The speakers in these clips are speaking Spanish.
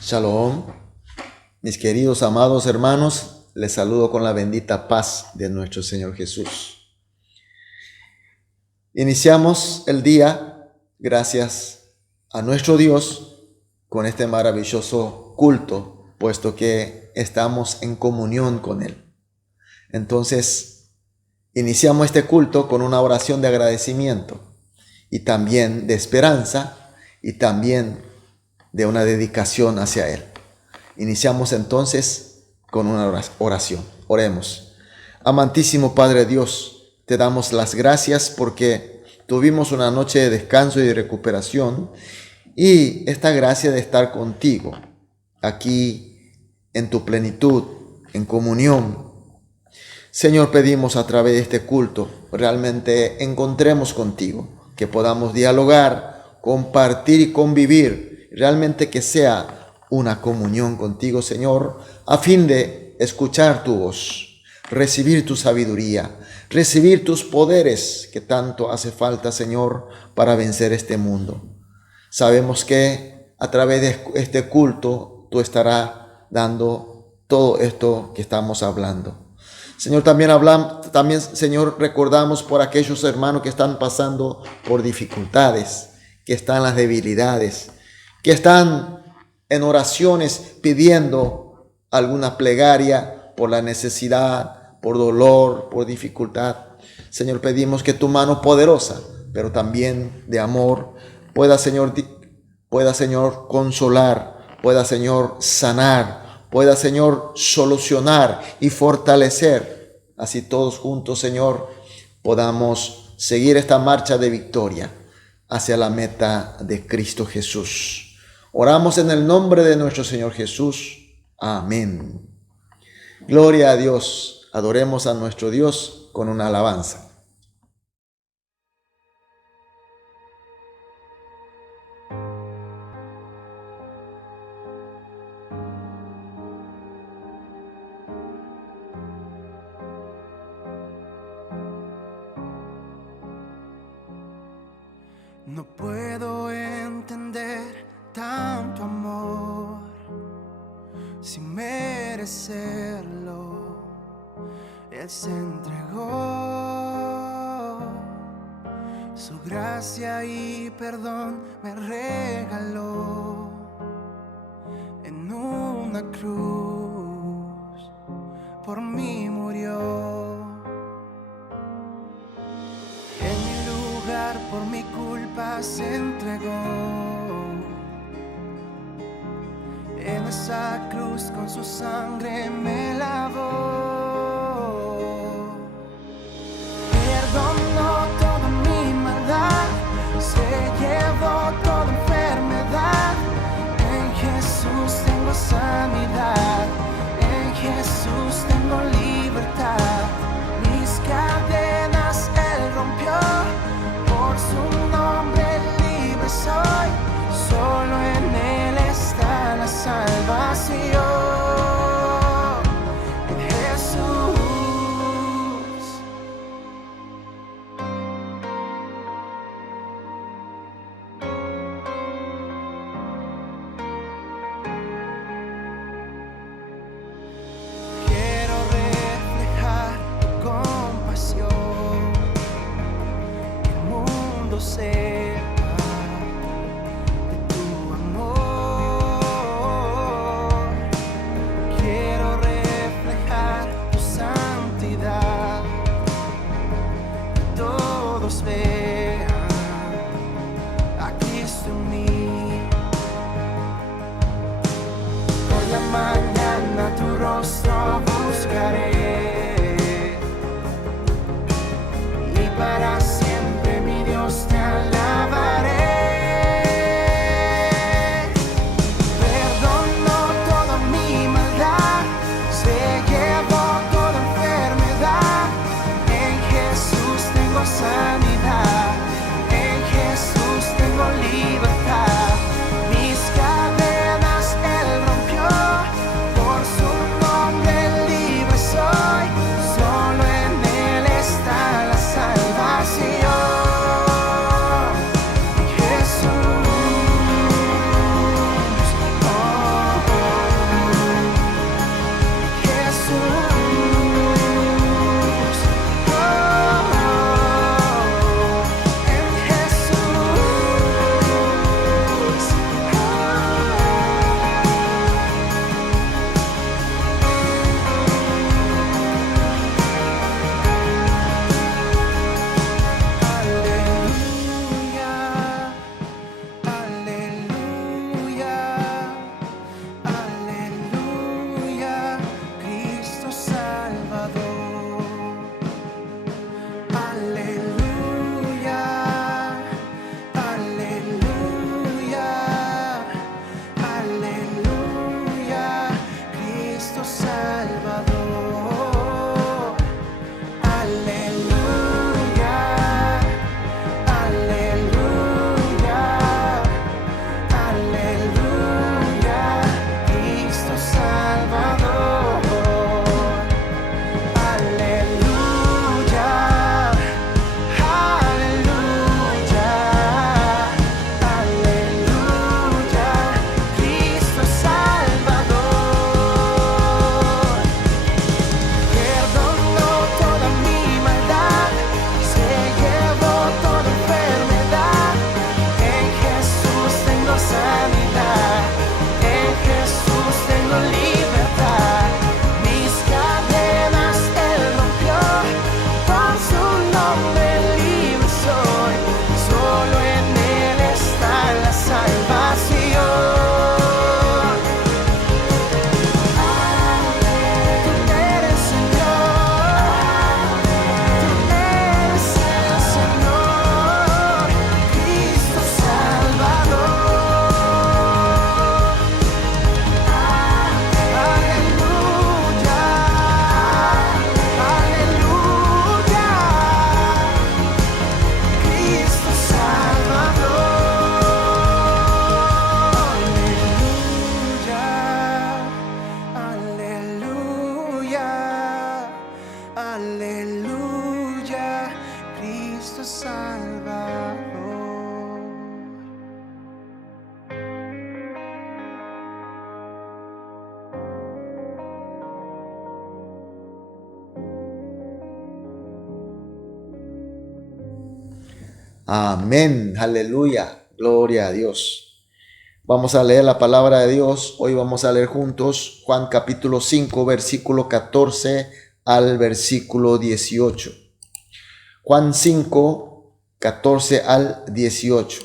Shalom, mis queridos amados hermanos, les saludo con la bendita paz de nuestro Señor Jesús. Iniciamos el día, gracias a nuestro Dios, con este maravilloso culto, puesto que estamos en comunión con Él. Entonces, iniciamos este culto con una oración de agradecimiento y también de esperanza y también de una dedicación hacia Él. Iniciamos entonces con una oración. Oremos. Amantísimo Padre Dios, te damos las gracias porque tuvimos una noche de descanso y de recuperación y esta gracia de estar contigo aquí en tu plenitud, en comunión. Señor, pedimos a través de este culto realmente encontremos contigo, que podamos dialogar, compartir y convivir, realmente que sea una comunión contigo, Señor, a fin de escuchar tu voz, recibir tu sabiduría, recibir tus poderes que tanto hace falta, Señor, para vencer este mundo. Sabemos que a través de este culto tú estarás dando todo esto que estamos hablando. Señor, también, Señor, recordamos por aquellos hermanos que están pasando por dificultades, que están en las debilidades, que están en oraciones pidiendo alguna plegaria por la necesidad, por dolor, por dificultad. Señor, pedimos que tu mano poderosa, pero también de amor, pueda, Señor, consolar, pueda, Señor, sanar, pueda, Señor, solucionar y fortalecer. Así todos juntos, Señor, podamos seguir esta marcha de victoria hacia la meta de Cristo Jesús. Oramos en el nombre de nuestro Señor Jesús. Amén. Gloria a Dios. Adoremos a nuestro Dios con una alabanza. No puedo entender tanto amor sin merecerlo. Él se entregó, su gracia y perdón me regaló en una cruz, por mí murió. Por mi culpa se entregó en esa cruz, con su sangre me lavó, perdonó toda mi maldad, se llevó toda enfermedad. En Jesús tengo sanidad, en Jesús tengo libertad. Mis cadenas Él rompió, su nombre libre soy, solo en Él está la salvación, en Jesús. Quiero reflejar tu compasión, sepa de tu amor. Amén. Aleluya. Gloria a Dios. Vamos a leer la palabra de Dios. Hoy vamos a leer juntos Juan capítulo 5, versículo 14 al versículo 18. Juan 5, 14 al 18.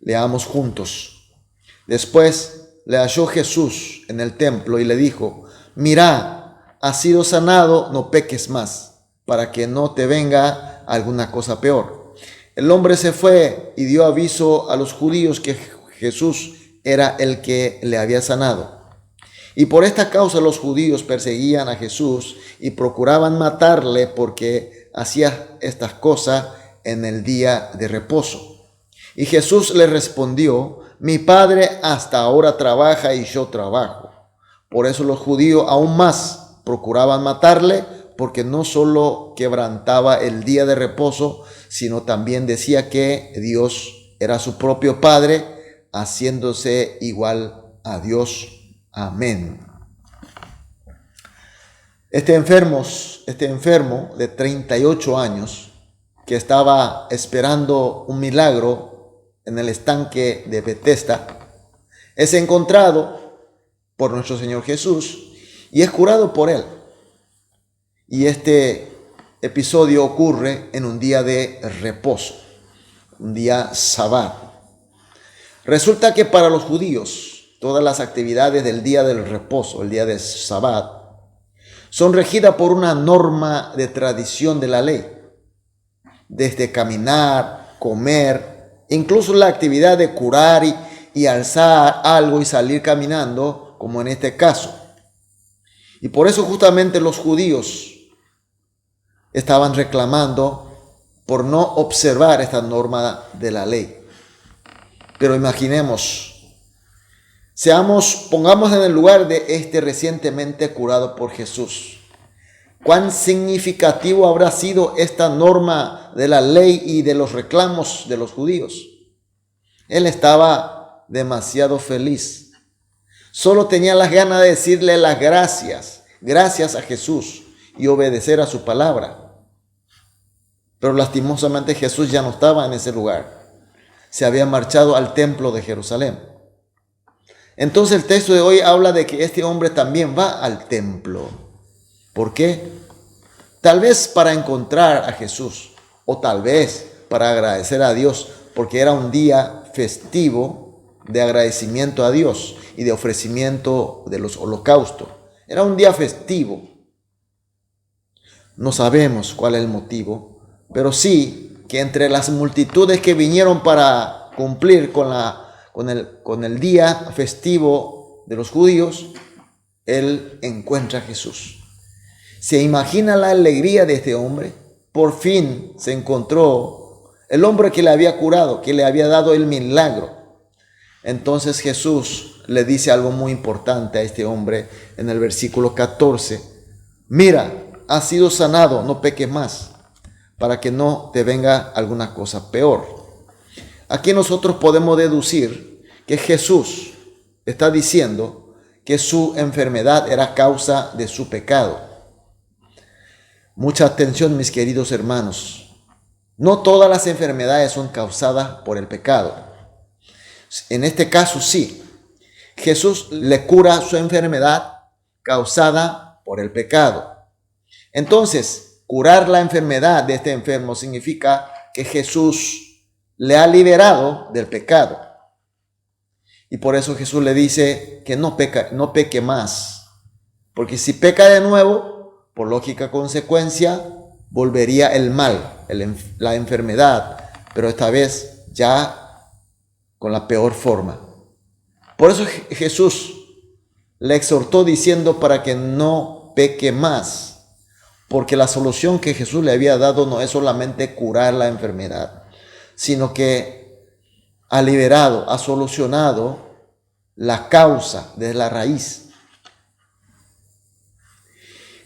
Leamos juntos. Después le halló Jesús en el templo y le dijo: Mira, has sido sanado, no peques más, para que no te venga alguna cosa peor. El hombre se fue y dio aviso a los judíos que Jesús era el que le había sanado. Y por esta causa los judíos perseguían a Jesús y procuraban matarle porque hacía estas cosas en el día de reposo. Y Jesús le respondió: Mi Padre hasta ahora trabaja y yo trabajo. Por eso los judíos aún más procuraban matarle, porque no solo quebrantaba el día de reposo, sino también decía que Dios era su propio Padre, haciéndose igual a Dios. Amén. Este enfermo de 38 años, que estaba esperando un milagro en el estanque de Betesda, es encontrado por nuestro Señor Jesús y es curado por él. Y este episodio ocurre en un día de reposo, un día sabbat. Resulta que para los judíos todas las actividades del día del reposo, el día de sabbat, son regidas por una norma de tradición de la ley. Desde caminar, comer, incluso la actividad de curar y alzar algo y salir caminando, como en este caso. Y por eso justamente los judíos estaban reclamando por no observar esta norma de la ley. Pero imaginemos, pongamos en el lugar de este recientemente curado por Jesús. ¿Cuán significativo habrá sido esta norma de la ley y de los reclamos de los judíos? Él estaba demasiado feliz. Solo tenía las ganas de decirle las gracias a Jesús y obedecer a su palabra. Pero lastimosamente Jesús ya no estaba en ese lugar. Se había marchado al templo de Jerusalén. Entonces el texto de hoy habla de que este hombre también va al templo. ¿Por qué? Tal vez para encontrar a Jesús, o tal vez para agradecer a Dios, porque era un día festivo de agradecimiento a Dios y de ofrecimiento de los holocaustos. Era un día festivo. No sabemos cuál es el motivo, pero sí que entre las multitudes que vinieron para cumplir con el día festivo de los judíos, él encuentra a Jesús. ¿Se imagina la alegría de este hombre? Por fin se encontró el hombre que le había curado, que le había dado el milagro. Entonces Jesús le dice algo muy importante a este hombre en el versículo 14. Mira, has sido sanado, no peques más, para que no te venga alguna cosa peor. Aquí nosotros podemos deducir que Jesús está diciendo que su enfermedad era causa de su pecado. Mucha atención, mis queridos hermanos. No todas las enfermedades son causadas por el pecado. En este caso sí, Jesús le cura su enfermedad causada por el pecado. Entonces, curar la enfermedad de este enfermo significa que Jesús le ha liberado del pecado. Y por eso Jesús le dice que no peque más. Porque si peca de nuevo, por lógica consecuencia, volvería el mal, la enfermedad, pero esta vez ya con la peor forma. Por eso Jesús le exhortó diciendo para que no peque más, porque la solución que Jesús le había dado no es solamente curar la enfermedad, sino que ha liberado, ha solucionado la causa desde la raíz.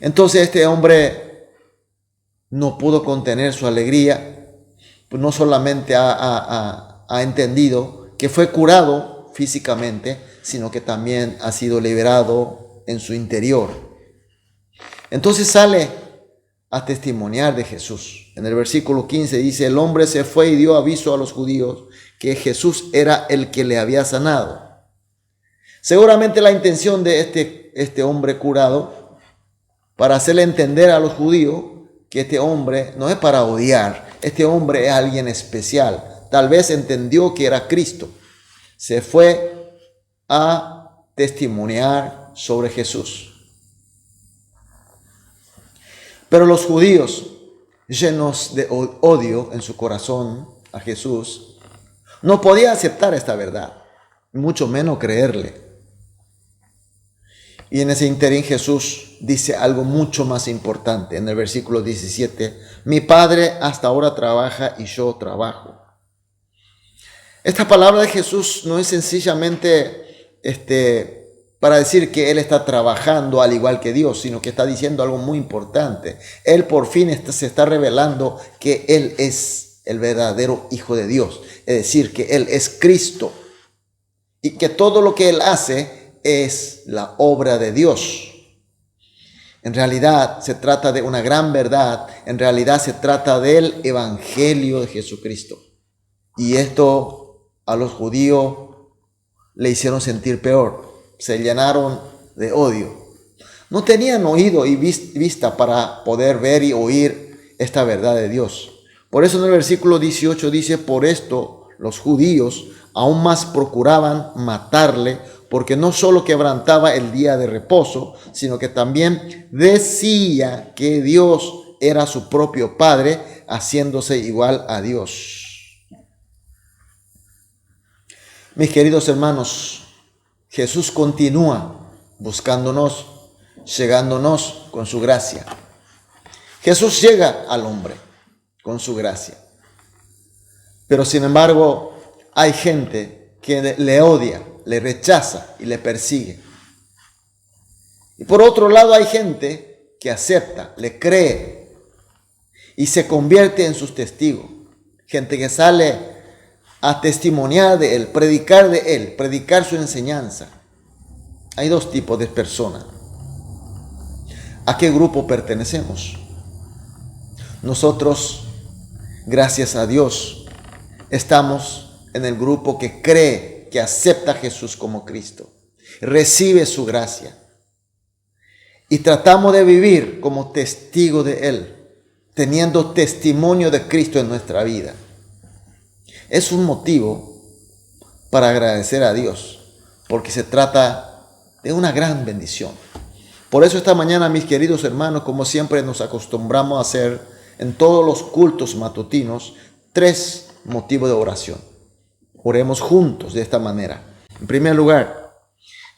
Entonces este hombre no pudo contener su alegría, pues no solamente ha entendido que fue curado físicamente, sino que también ha sido liberado en su interior. Entonces sale a testimoniar de Jesús. En el versículo 15 dice, el hombre se fue y dio aviso a los judíos que Jesús era el que le había sanado. Seguramente la intención de este hombre curado, para hacerle entender a los judíos que este hombre no es para odiar, este hombre es alguien especial. Tal vez entendió que era Cristo. Se fue a testimoniar sobre Jesús. Pero los judíos, llenos de odio en su corazón a Jesús, no podían aceptar esta verdad, mucho menos creerle. Y en ese ínterin Jesús dice algo mucho más importante. En el versículo 17, mi Padre hasta ahora trabaja y yo trabajo. Esta palabra de Jesús no es sencillamente para decir que Él está trabajando al igual que Dios, sino que está diciendo algo muy importante. Él por fin se está revelando que Él es el verdadero Hijo de Dios. Es decir, que Él es Cristo y que todo lo que Él hace es la obra de Dios. En realidad se trata de una gran verdad. En realidad se trata del Evangelio de Jesucristo. Y esto a los judíos le hicieron sentir peor. Se llenaron de odio. No tenían oído y vista para poder ver y oír esta verdad de Dios. Por eso en el versículo 18 dice, por esto los judíos aún más procuraban matarle, porque no solo quebrantaba el día de reposo, sino que también decía que Dios era su propio Padre, haciéndose igual a Dios. Mis queridos hermanos, Jesús continúa buscándonos, llegándonos con su gracia. Jesús llega al hombre con su gracia. Pero sin embargo, hay gente que le odia, le rechaza y le persigue. Y por otro lado hay gente que acepta, le cree y se convierte en sus testigos. Gente que sale a testimoniar de Él, predicar su enseñanza. Hay dos tipos de personas. ¿A qué grupo pertenecemos? Nosotros, gracias a Dios, estamos en el grupo que cree, que acepta a Jesús como Cristo, recibe su gracia y tratamos de vivir como testigo de Él, teniendo testimonio de Cristo en nuestra vida. Es un motivo para agradecer a Dios, porque se trata de una gran bendición. Por eso esta mañana, mis queridos hermanos, como siempre nos acostumbramos a hacer en todos los cultos matutinos, 3 motivos de oración. Oremos juntos de esta manera. En primer lugar,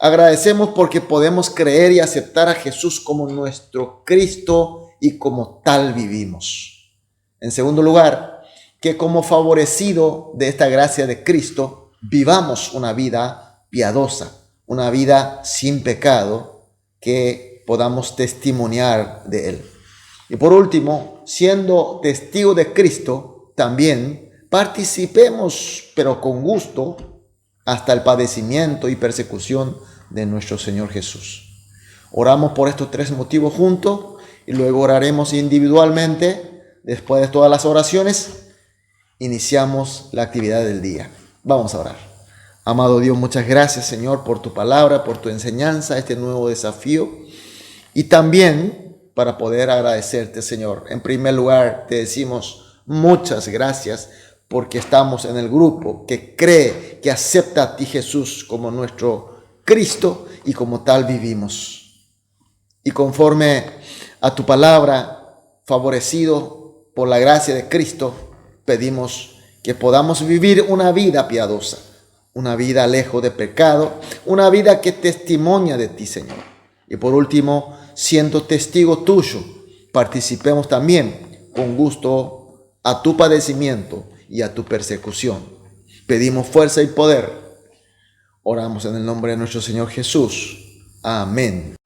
agradecemos porque podemos creer y aceptar a Jesús como nuestro Cristo y como tal vivimos. En segundo lugar, que como favorecido de esta gracia de Cristo, vivamos una vida piadosa, una vida sin pecado, que podamos testimoniar de Él. Y por último, siendo testigo de Cristo, también participemos, pero con gusto, hasta el padecimiento y persecución de nuestro Señor Jesús. Oramos por estos 3 motivos juntos y luego oraremos individualmente. Después de todas las oraciones, iniciamos la actividad del día. Vamos a orar. Amado Dios, muchas gracias, Señor, por tu palabra, por tu enseñanza, este nuevo desafío. Y también para poder agradecerte, Señor. En primer lugar, te decimos muchas gracias porque estamos en el grupo que cree, que acepta a ti, Jesús, como nuestro Cristo y como tal vivimos. Y conforme a tu palabra, favorecido por la gracia de Cristo, pedimos que podamos vivir una vida piadosa, una vida lejos de pecado, una vida que testimonia de ti, Señor. Y por último, siendo testigo tuyo, participemos también con gusto a tu padecimiento y a tu persecución. Pedimos fuerza y poder. Oramos en el nombre de nuestro Señor Jesús. Amén.